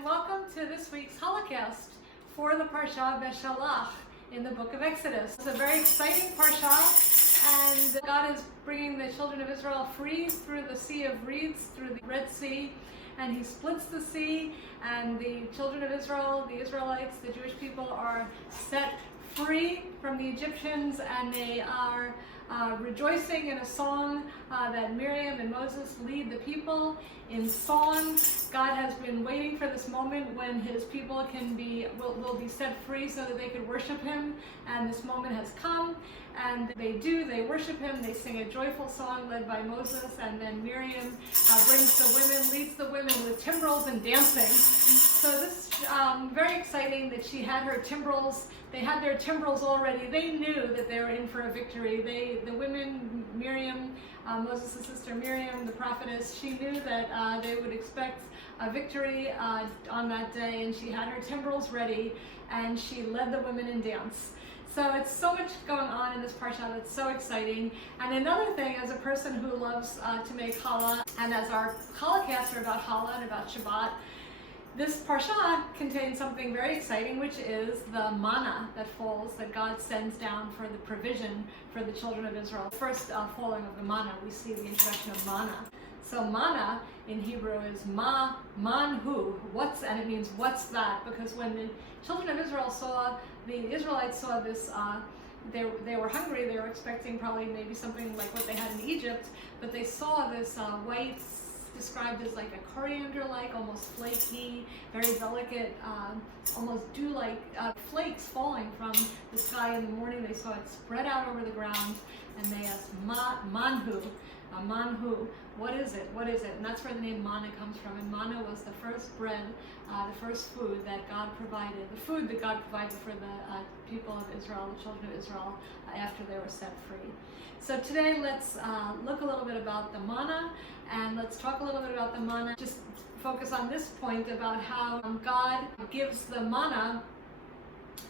and welcome to this week's Challah-cast for the Parsha Beshalach in the book of Exodus. It's a very exciting Parsha, and God is bringing the children of Israel free through the Sea of Reeds, through the Red Sea, and He splits the sea, and the children of Israel, the Israelites, the Jewish people, are set free from the Egyptians, and they are rejoicing in a song that Miriam and Moses lead the people in song. God has been waiting for this moment when His people will be set free so that they could worship Him, and this moment has come, and they worship Him. They sing a joyful song led by Moses, and then Miriam leads the women with timbrels and dancing. So this is very exciting that she had her timbrels. They had their timbrels already. They knew that they were in for a victory. The women, Miriam, Moses' sister Miriam, the prophetess, she knew that they would expect a victory on that day, and she had her timbrels ready, and she led the women in dance. So it's so much going on in this parsha that's so exciting. And another thing, as a person who loves to make challah, and as our Challah-casts are about challah and about Shabbat, this parsha contains something very exciting, which is the manna that falls, that God sends down for the provision for the children of Israel. The first falling of the manna, we see the introduction of manna. So manna in Hebrew is manhu, and it means what's that? Because when the children of Israel the Israelites saw this, they were hungry. They were expecting probably maybe something like what they had in Egypt, but they saw this white, described as like a coriander-like, almost flaky, very delicate, almost dew-like flakes falling from the sky in the morning. They saw it spread out over the ground, and they asked, manhu, what is it? What is it? And that's where the name manna comes from. And manna was the first bread, the first food that God provided, the food that God provided for the people of Israel, the children of Israel, after they were set free. So today let's look a little bit about the manna, and let's talk a little bit about the manna. Just focus on this point about how God gives the manna,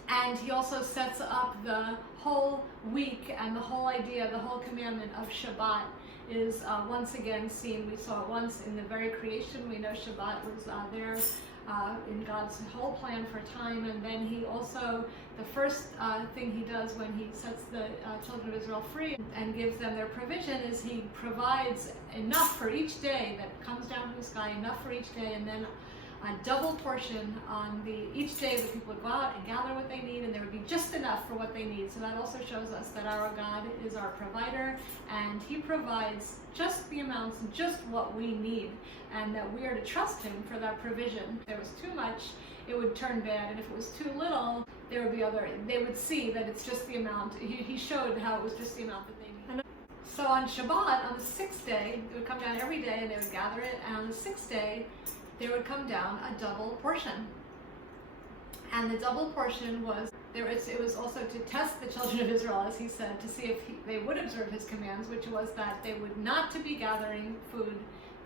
and He also sets up the whole week, and the whole idea, the whole commandment of Shabbat is once again seen. We saw it once in the very creation. We know Shabbat was there in God's whole plan for time, and then He also, the first thing He does when He sets the children of Israel free and gives them their provision is He provides enough for each day that comes down from the sky, enough for each day, and then a double portion on each day the people would go out and gather what they need, and there would be just enough for what they need. So that also shows us that our God is our provider, and He provides just the amounts, just what we need, and that we are to trust Him for that provision. If there was too much, it would turn bad, and if it was too little, they would see that it's just the amount. He showed how it was just the amount that they need. So on Shabbat, on the sixth day, it would come down every day, and they would gather it, and on the sixth day, there would come down a double portion. And the double portion was, it was also to test the children of Israel, as He said, to see if they would observe His commands, which was that they would not to be gathering food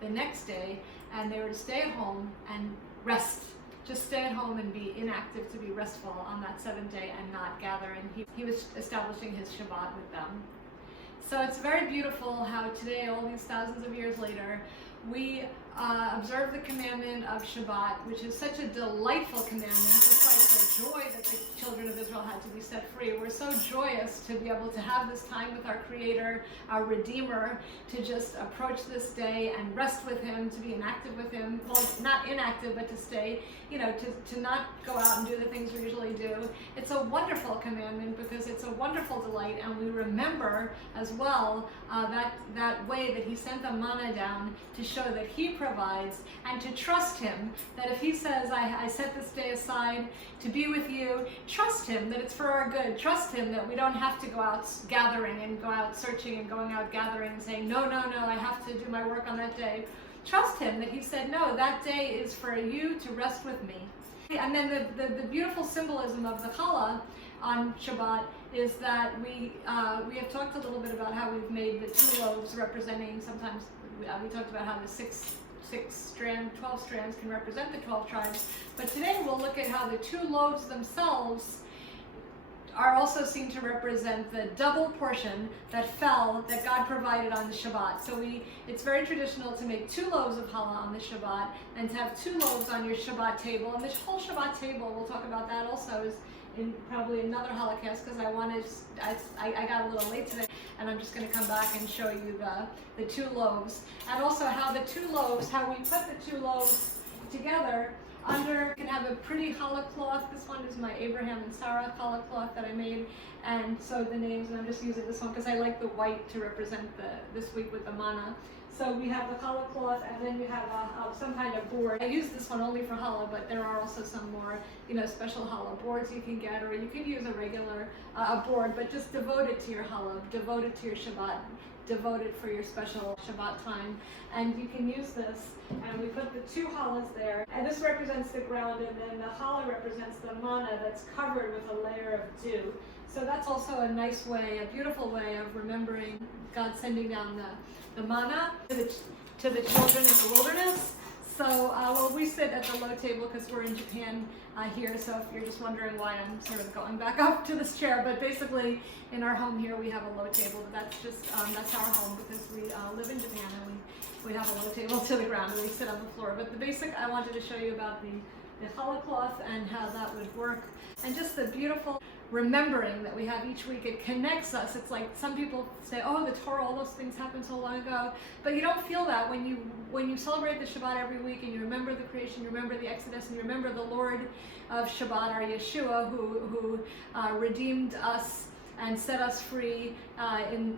the next day, and they were to stay at home and rest. Just stay at home and be inactive, to be restful on that seventh day and not gather. And he was establishing His Shabbat with them. So it's very beautiful how today, all these thousands of years later, we observe the commandment of Shabbat, which is such a delightful commandment, just like the joy that the children of Israel had to be set free. We're so joyous to be able to have this time with our Creator, our Redeemer, to just approach this day and rest with Him, to be inactive with Him. Well, not inactive, but to stay, to not go out and do the things we usually do. It's a wonderful commandment because it's a wonderful delight, and we remember as well that way that He sent the manna down to show that He provides, and to trust Him, that if He says, I set this day aside to be with you, trust Him that it's for our good. Trust Him that we don't have to go out gathering and go out searching and going out gathering and saying, no, I have to do my work on that day. Trust Him that He said, no, that day is for you to rest with me. And then the beautiful symbolism of the challah on Shabbat is that we have talked a little bit about how we've made the two loaves representing, sometimes we talked about how the 12 strands can represent the 12 tribes. But today we'll look at how the two loaves themselves are also seen to represent the double portion that fell, that God provided on the Shabbat. So it's very traditional to make 2 loaves of challah on the Shabbat, and to have 2 loaves on your Shabbat table. And the whole Shabbat table, we'll talk about that also, is in probably another Challah-cast, because I got a little late today, and I'm just going to come back and show you the 2 loaves, and also how the 2 loaves, how we put the 2 loaves together. Under, you can have a pretty challah cloth. This one is my Abraham and Sarah challah cloth that I made, and so the names, and I'm just using this one because I like the white to represent this week with the manna. So we have the challah cloth, and then you have some kind of board. I use this one only for challah, but there are also some more, special challah boards you can get, or you could use a regular board, but just devote it to your challah, devote it to your Shabbat, devote it for your special Shabbat time. And you can use this, and we put the 2 challahs there, and this represents the ground, and then the challah represents the manna that's covered with a layer of dew. So that's also a nice way, a beautiful way of remembering God sending down the manna to the children in the wilderness. So we sit at the low table because we're in Japan here, so if you're just wondering why I'm sort of going back up to this chair, but basically in our home here we have a low table. That's just, that's our home because we live in Japan, and we have a low table to the ground and we sit on the floor. But the basic, I wanted to show you about the challah cloth and how that would work, and just the beautiful remembering that we have each week. It connects us. It's like some people say, oh, the Torah, all those things happened so long ago, but you don't feel that when you celebrate the Shabbat every week, and you remember the creation, you remember the Exodus, and you remember the Lord of Shabbat, our Yeshua, who redeemed us and set us free, who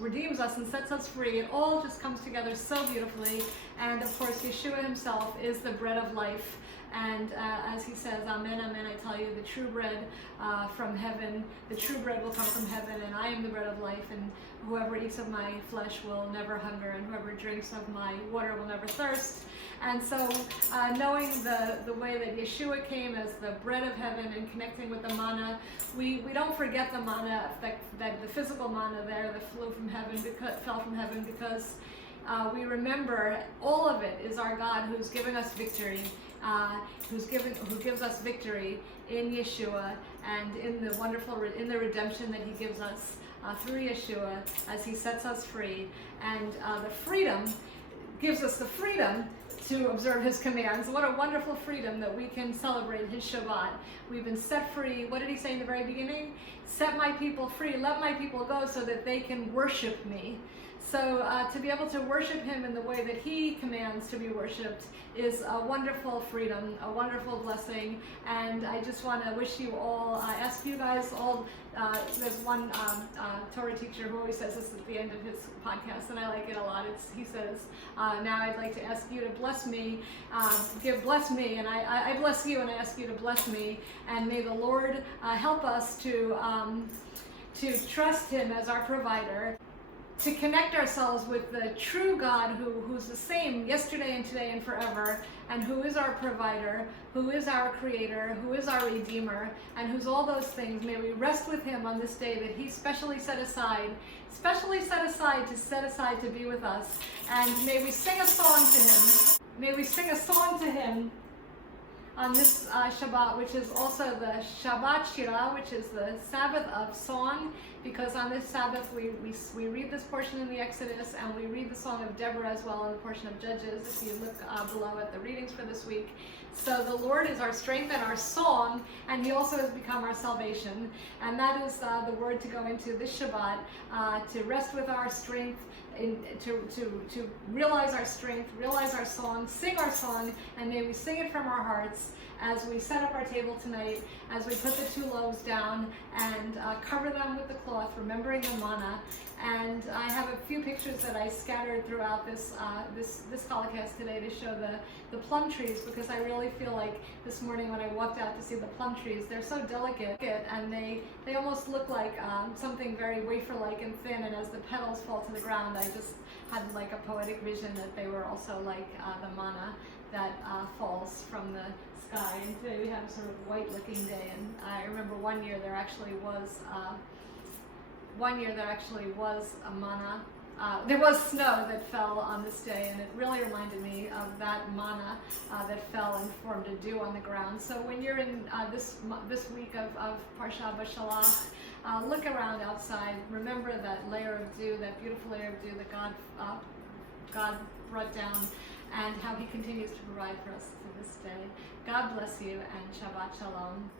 redeems us and sets us free. It all just comes together so beautifully. And of course, Yeshua himself is the bread of life. And as he says, amen, amen, I tell you, the true bread from heaven, the true bread will come from heaven, and I am the bread of life, and whoever eats of my flesh will never hunger, and whoever drinks of my water will never thirst. And so knowing the way that Yeshua came as the bread of heaven and connecting with the manna, we don't forget the manna, that the physical manna there that fell from heaven, because we remember all of it is our God who's giving us victory, who gives us victory in Yeshua, and in the redemption that he gives us through Yeshua as he sets us free, and the freedom gives us the freedom to observe his commands. What a wonderful freedom that we can celebrate his Shabbat. We've been set free. What did he say in the very beginning? Set my people free, let my people go so that they can worship me. So to be able to worship him in the way that he commands to be worshipped is a wonderful freedom, a wonderful blessing. And I just want to wish you all, ask you guys all, there's one Torah teacher who always says this at the end of his podcast, and I like it a lot. He says, now I'd like to ask you to bless me, bless me, and I bless you, and I ask you to bless me, and may the Lord help us to trust him as our provider, to connect ourselves with the true God who's the same yesterday and today and forever, and who is our provider, who is our creator, who is our redeemer, and who's all those things. May we rest with him on this day that he specially set aside to be with us. And may we sing a song to him. May we sing a song to him on this Shabbat, which is also the Shabbat Shirah, which is the Sabbath of song, because on this Sabbath we read this portion in the Exodus, and we read the Song of Deborah as well in the portion of Judges, if you look below at the readings for this week. So the Lord is our strength and our song, and he also has become our salvation. And that is the word to go into this Shabbat, to rest with our strength, to realize our strength, realize our song, sing our song, and may we sing it from our hearts as we set up our table tonight, as we put the 2 loaves down and cover them with the cloth, remembering the manna. And I have a few pictures that I scattered throughout this Challah-cast today to show the plum trees, because I really feel like this morning when I walked out to see the plum trees, they're so delicate, and they almost look like something very wafer-like and thin, and as the petals fall to the ground, I just had like a poetic vision that they were also like the manna that falls from the sky. And today we have a sort of white-looking day, and I remember one year there actually was a manna there was snow that fell on this day, and it really reminded me of that manna that fell and formed a dew on the ground. So when you're in this week of Parsha Beshalach, look around outside. Remember that layer of dew, that beautiful layer of dew that God brought down, and how He continues to provide for us to this day. God bless you, and Shabbat Shalom.